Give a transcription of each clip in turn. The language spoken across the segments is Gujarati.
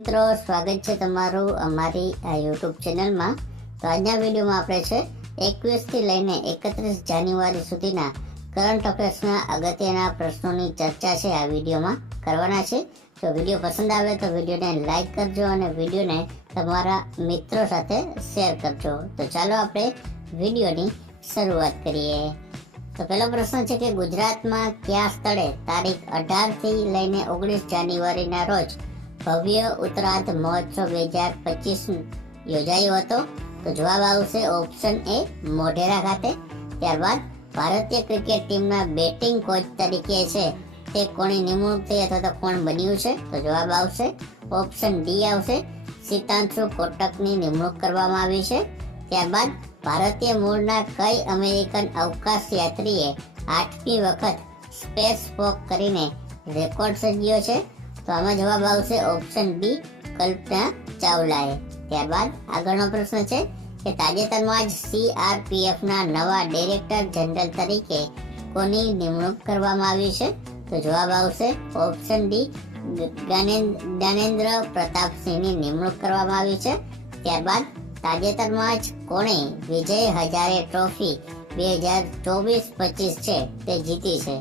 મિત્રો, સ્વાગત છે તમારું અમારી આ યુટ્યુબ ચેનલમાં. તો આજના વિડીયોમાં આપણે છે 21થી લઈને 31 જાન્યુઆરી સુધીના કરંટ અફેર્સના અગત્યના પ્રશ્નોની ચર્ચા છે આ વિડીયોમાં કરવાના છે. જો વિડીયો પસંદ આવે તો વિડીયોને લાઈક કરજો અને વિડીયોને તમારા મિત્રો સાથે શેર કરજો. તો ચાલો આપણે વિડીયોની શરૂઆત કરીએ. તો પહેલો પ્રશ્ન છે કે ગુજરાતમાં કયા સ્થળે તારીખ 18થી લઈને 19 જાન્યુઆરીના રોજ ભવ્ય ઉત્તરાર્ધ મહોત્સવ 2025 યોજાયો હતો? તો જવાબ આવશે ઓપ્શન એ મોઢેરા ખાતે. ત્યારબાદ ભારતીય ક્રિકેટ ટીમના બેટિંગ કોચ તરીકે છે તે કોની નિમણૂક થઈ અથવા તો કોણ બન્યું છે? તો જવાબ આવશે ઓપ્શન ડી આવશે સિતાંશુ કોટકની નિમણૂક કરવામાં આવી છે. ત્યારબાદ ભારતીય મૂળના કઈ અમેરિકન અવકાશ યાત્રીએ 8મી વખત સ્પેસ વોક કરીને રેકોર્ડ સર્જ્યો છે? તો આમાં જવાબ આવશે ઓપ્શન બી કલ્પના ચાવલાએ. ત્યારબાદ આગળનો પ્રશ્ન છે કે તાજેતરમાં જ CRPFના નવા ડાયરેક્ટર જનરલ તરીકે કોની નિમણૂક કરવામાં આવી છે? તો જવાબ આવશે ઓપ્શન ડી જ્ઞાનેન્દ્ર પ્રતાપસિંહની નિમણૂક કરવામાં આવી છે. ત્યારબાદ તાજેતરમાં જ કોણે વિજય હજારે ટ્રોફી 2024-25 છે તે જીતી છે?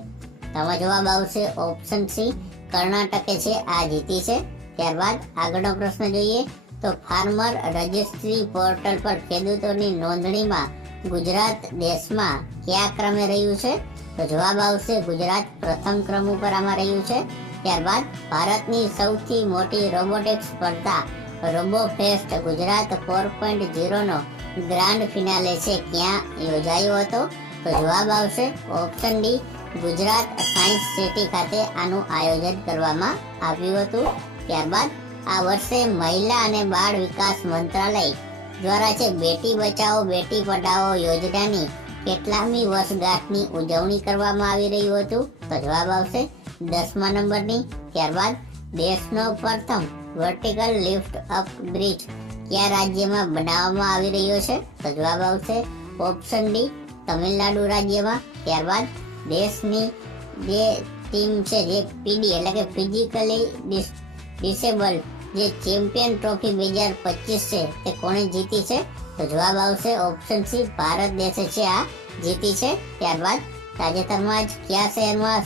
તો આમાં જવાબ આવશે ઓપ્શન સી કર્ણાટકે છે આ જીતી છે. ત્યારબાદ આગળનો પ્રશ્ન જોઈએ તો ફાર્મર રજિસ્ટ્રી પોર્ટલ પર ખેડૂતોની નોંધણીમાં ગુજરાત દેશમાં કયા ક્રમે રહ્યું છે? તો જવાબ આવશે ગુજરાત પ્રથમ ક્રમ ઉપર આમાં રહ્યું છે. ત્યારબાદ ભારતની સૌથી મોટી રોબોટિક્સ સ્પર્ધા રોબોફેસ્ટ ગુજરાત 4.0 નો ગ્રાન્ડ ફિનાલે છે ક્યાં યોજાયો હતો? તો જવાબ આવશે option D Gujarat science city ખાતે આનું આયોજન કરવામાં આવ્યું હતું. ત્યારબાદ આ વર્ષે મહિલા અને બાળ વિકાસ મંત્રાલય દ્વારા છે બેટી બચાવો બેટી પઢાઓ યોજનાની કેટલામી વર્ષગાંઠની ઉજવણી કરવામાં આવી રહ્યું હતું? તો જવાબ આવશે 10મા નંબરની. ત્યારબાદ દેશનો પ્રથમ વર્ટિકલ લિફ્ટ અપ બ્રિજ કયા રાજ્યમાં બનાવવામાં આવી રહ્યો છે? તો જવાબ આવશે ઓપ્શન ડી તમિલનાડુ રાજ્યમાં. ત્યારબાદ દેશની જે ટીમ છે જે પીડી એટલે કે ફિઝિકલી ડિસેબલ જે ચેમ્પિયન ટ્રોફી 2025 છે તે કોણે જીતી છે? તો જવાબ આવશે ઓપ્શન સી ભારત દેશે છે આ જીતી છે. ત્યારબાદ તાજેતરમાં જ કયા શહેરમાં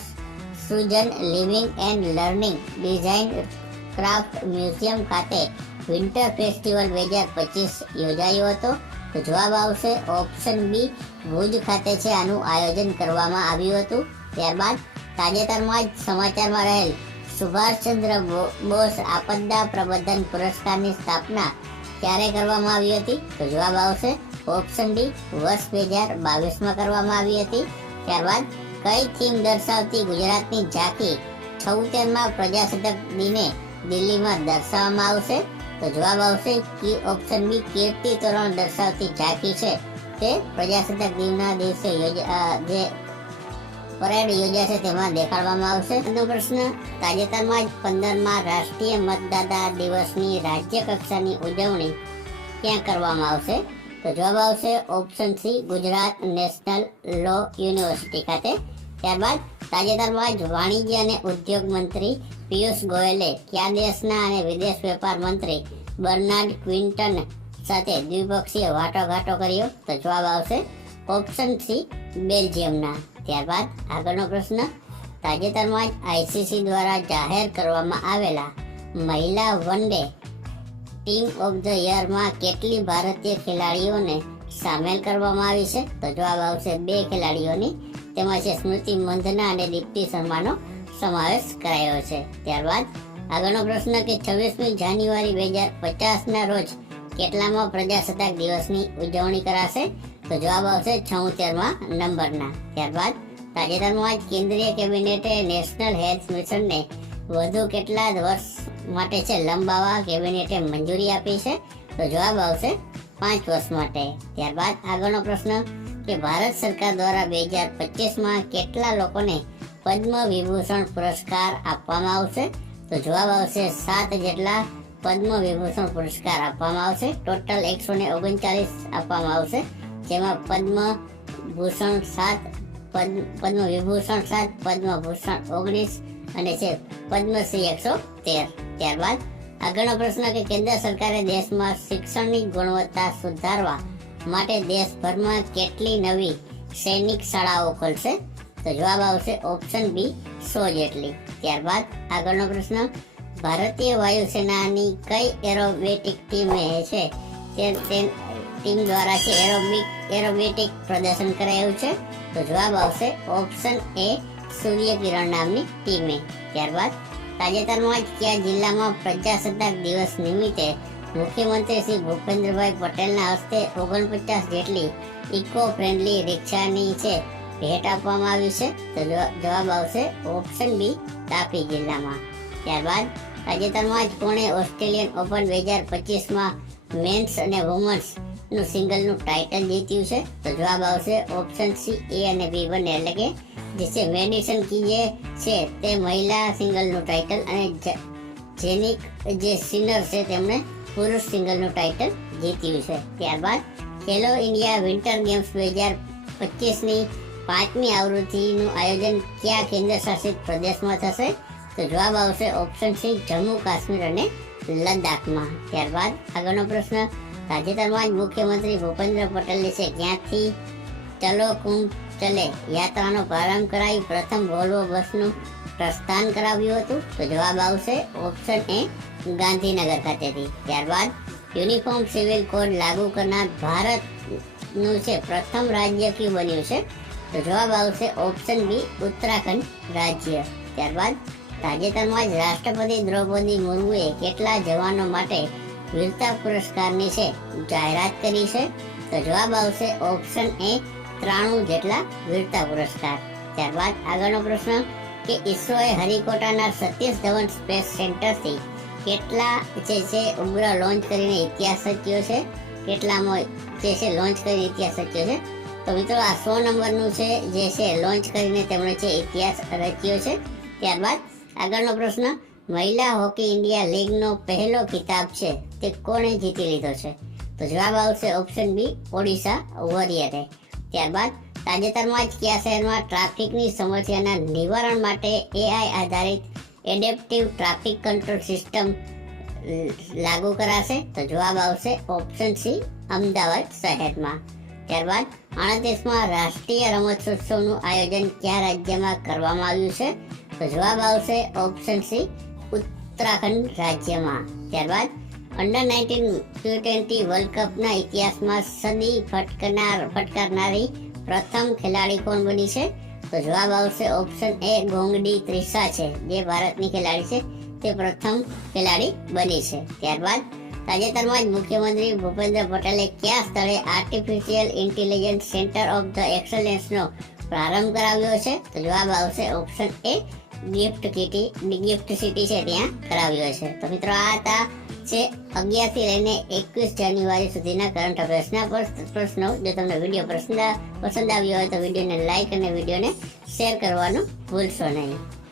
Shrujan living and learning design craft museum ખાતે વિન્ટર ફેસ્ટિવલ 2025 યોજાયો હતો? તો જવાબ આવશે ઓપ્શન બી ભુજ ખાતે છે આનું આયોજન કરવામાં આવ્યું હતું. ત્યારબાદ તાજેતરમાં જ સમાચારમાં રહેલ સુભાષચંદ્ર બોઝ આપદા પ્રબંધન પુરસ્કારની સ્થાપના ક્યારે કરવામાં આવી હતી? તો જવાબ આવશે ઓપ્શન ડી વર્ષ 2022માં કરવામાં આવી હતી. ત્યારબાદ કઈ થીમ દર્શાવતી ગુજરાતની ઝાંખી 76મા પ્રજાસત્તાક દિને દિલ્હીમાં દર્શાવવામાં આવશે? તો જવાબ આવશે ઓપ્શન બી કીર્તિ તોરણ દર્શાવતી ઝાંખી છે તે પ્રજાસત્તાક દિનના દિવસે જે પરેડ યોજાશે તેમાં દેખાડવામાં આવશે. આજનો પ્રશ્ન તાજેતરમાં જ 15મા રાષ્ટ્રીય મતદાતા દિવસની રાજ્ય કક્ષાની ઉજવણી ક્યાં કરવામાં આવશે? તો જવાબ આવશે option C Gujarat national law university ખાતે. ત્યારબાદ તાજેતરમાં જ વાણિજ્ય અને ઉદ્યોગ મંત્રી પિયુષ ગોયલે કયા દેશના અને વિદેશ વેપાર મંત્રી બર્નાર્ડ ક્વિન્ટન સાથે દ્વિપક્ષીય વાટાઘાટો કર્યો? તો જવાબ આવશે ઓપ્શન સી બેલ્જિયમના. ત્યારબાદ આગળનો પ્રશ્ન તાજેતરમાં જ આઈસીસી દ્વારા જાહેર કરવામાં આવેલા મહિલા one day team of the યરમાં કેટલી ભારતીય ખેલાડીઓને સામેલ કરવામાં આવી છે? તો જવાબ આવશે 2 ખેલાડીઓની. તેમાં છે સ્મૃતિ મંધના અને દીપ્તિ શર્માનો સમાવેશ કરાયો છે. ત્યારબાદ આગળનો પ્રશ્ન કે 26મી જાન્યુઆરી 2050ના રોજ કેટલામાં પ્રજાસત્તાક દિવસની ઉજવણી કરાશે? તો જવાબ આવશે 76મા નંબરના. ત્યારબાદ તાજેતરમાં જ કેન્દ્રીય કેબિનેટે નેશનલ હેલ્થ મિશનને વધુ કેટલા વર્ષ માટે છે લંબાવવા કેબિનેટે મંજૂરી આપી છે? તો જવાબ આવશે 5 વર્ષ માટે. ત્યારબાદ આગળનો પ્રશ્ન કે ભારત સરકાર દ્વારા 2025માં કેટલા લોકોને પદ્મ વિભૂષણ પુરસ્કાર આપવામાં આવશે? તો જવાબ આવશે 7 જેટલા પદ્મ વિભૂષણ પુરસ્કાર આપવામાં આવશે. ટોટલ 139 આપવામાં આવશે, જેમાં પદ્મ ભૂષણ 7, પદ્મ વિભૂષણ 7, પદ્મભૂષણ 19 અને છે પદ્મશ્રી 113. ત્યારબાદ આગળનો પ્રશ્ન કે કેન્દ્ર સરકારે દેશમાં શિક્ષણની ગુણવત્તા સુધારવા માટે દેશભરમાં કેટલી નવી સૈનિક શાળાઓ ખોલશે? તો જવાબ આવશે ઓપ્શન બી 100 જેટલી. ત્યારબાદ આગળનો પ્રશ્ન ભારતીય વાયુસેનાની કઈ એરોબેટિક ટીમ છે ટીમ દ્વારા છે એરોબેટિક પ્રદર્શન કરાયું છે? તો જવાબ આવશે ઓપ્શન એ સૂર્યકિરણ નામની ટીમે. ત્યારબાદ તાજેતરમાં જ કયા જિલ્લામાં પ્રજાસત્તાક દિવસ નિમિત્તે મુખ્યમંત્રી શ્રી ભૂપેન્દ્રભાઈ પટેલના હસ્તે 49 જેટલી ઇકો ફ્રેન્ડલી રિક્ષાની છે ભેટ આપવામાં આવી છે? તો જવાબ આવશે ઓપ્શન બી તાપી જિલ્લામાં. ત્યારબાદ તાજેતરમાં જ કોણે ઓસ્ટ્રેલિયન ઓપન 2025માં મેન્સ અને વુમન્સ નું સિંગલનું ટાઇટલ જીત્યું છે? તો જવાબ આવશે ઓપ્શન સી એ અને બી બંને, એટલે કે જે છે મેડિસન કી જે છે તે મહિલા સિંગલનું ટાઇટલ અને જેનિક જે સિનર છે તેમણે પુરુષ સિંગલનું ટાઇટલ જીત્યું છે. ત્યારબાદ ખેલો ઇન્ડિયા વિન્ટર ગેમ્સ 2025ની 5મી આવૃત્તિનું આયોજન કયા કેન્દ્ર શાસિત પ્રદેશમાં થશે? તો જવાબ આવશે ઓપ્શન સી જમ્મુ કાશ્મીર અને લદ્દાખમાં. ત્યારબાદ આગળનો પ્રશ્ન તાજેતરમાં જ મુખ્યમંત્રી ભૂપેન્દ્ર પટેલે છે ક્યાંથી ચલો કુંભ ચલે યાત્રાનો પ્રારંભ કરાવી પ્રથમ વોલ્વો બસનું પ્રસ્થાન કરાવ્યું હતું? તો જવાબ આવશે ઓપ્શન એ ગાંધીનગર ખાતેથી. ત્યારબાદ યુનિફોર્મ સિવિલ કોડ લાગુ કરનાર ભારતનું છે પ્રથમ રાજ્ય કયું બન્યું છે? તો જવાબ આવશે ઓપ્શન બી ઉત્તરાખંડ રાજ્ય. ત્યારબાદ તાજેતરમાં જ રાષ્ટ્રપતિ દ્રૌપદી મુર્મુએ કેટલા જવાનો માટે વીરતા પુરસ્કારની છે જાહેરાત કરી છે? તો જવાબ આવશે ઓપ્શન એ 93 જેટલા વીરતા પુરસ્કાર. ત્યારબાદ આગળનો પ્રશ્ન કે ઈસરોએ હરિકોટાના સતીશ ધવન સ્પેસ સેન્ટરથી કેટલા જે છે ઉપગ્રહ લોન્ચ કરીને ઇતિહાસ રચ્યો છે? કેટલામાં જે છે લોન્ચ કરીને ઇતિહાસ રચ્યો છે? તો મિત્રો આ 100 નંબરનું છે જે છે લોન્ચ કરીને તેમણે છે ઇતિહાસ રચ્યો છે. ત્યારબાદ આગળનો પ્રશ્ન મહિલા હોકી ઇન્ડિયા લીગનો પહેલો ખિતાબ છે તે કોણે જીતી લીધો છે? તો જવાબ આવશે ઓપ્શન બી ઓડિશા વોરિયરે. ત્યારબાદ તાજેતરમાં જ કયા શહેરમાં ટ્રાફિકની સમસ્યાના નિવારણ માટે એઆઈ આધારિત એડેપ્ટિવ ટ્રાફિક કંટ્રોલ સિસ્ટમ લાગુ કરાશે? તો જવાબ આવશે ઓપ્શન સી અમદાવાદ શહેરમાં. ત્યારબાદ 38માં રાષ્ટ્રીય રમતોત્સવનું આયોજન કયા રાજ્યમાં કરવામાં આવ્યું છે? તો જવાબ આવશે ઓપ્શન સી ઉત્તરાખંડ રાજ્યમાં. ત્યારબાદ અંડર 19 T20 વર્લ્ડ કપના ઇતિહાસમાં સદી ફટકારનારી પ્રથમ ખેલાડી કોણ બની છે? તો જવાબ આવશે ઓપ્શન એ ગોંગડી ત્રિષા છે, જે ભારતની ખેલાડી છે તે પ્રથમ ખેલાડી બની છે. ત્યારબાદ તાજેતરમાં જ મુખ્યમંત્રી ભૂપેન્દ્ર પટેલે કયા સ્થળે artificial intelligence centre of the એક્સલન્સનો પ્રારંભ કરાવ્યો છે? તો જવાબ આવશે ઓપ્શન એ ગિફ્ટ સિટી છે ત્યાં કરાવ્યો છે. તો મિત્રો આ હતા છે 11 થી લઈને 21 જાન્યુઆરી સુધીના કરંટ અફેર્સના પ્રશ્નો. જો તમને વિડીયો પસંદ આવ્યો હોય તો વિડીયોને લાઈક અને વિડીયોને શેર કરવાનું ભૂલશો નહીં.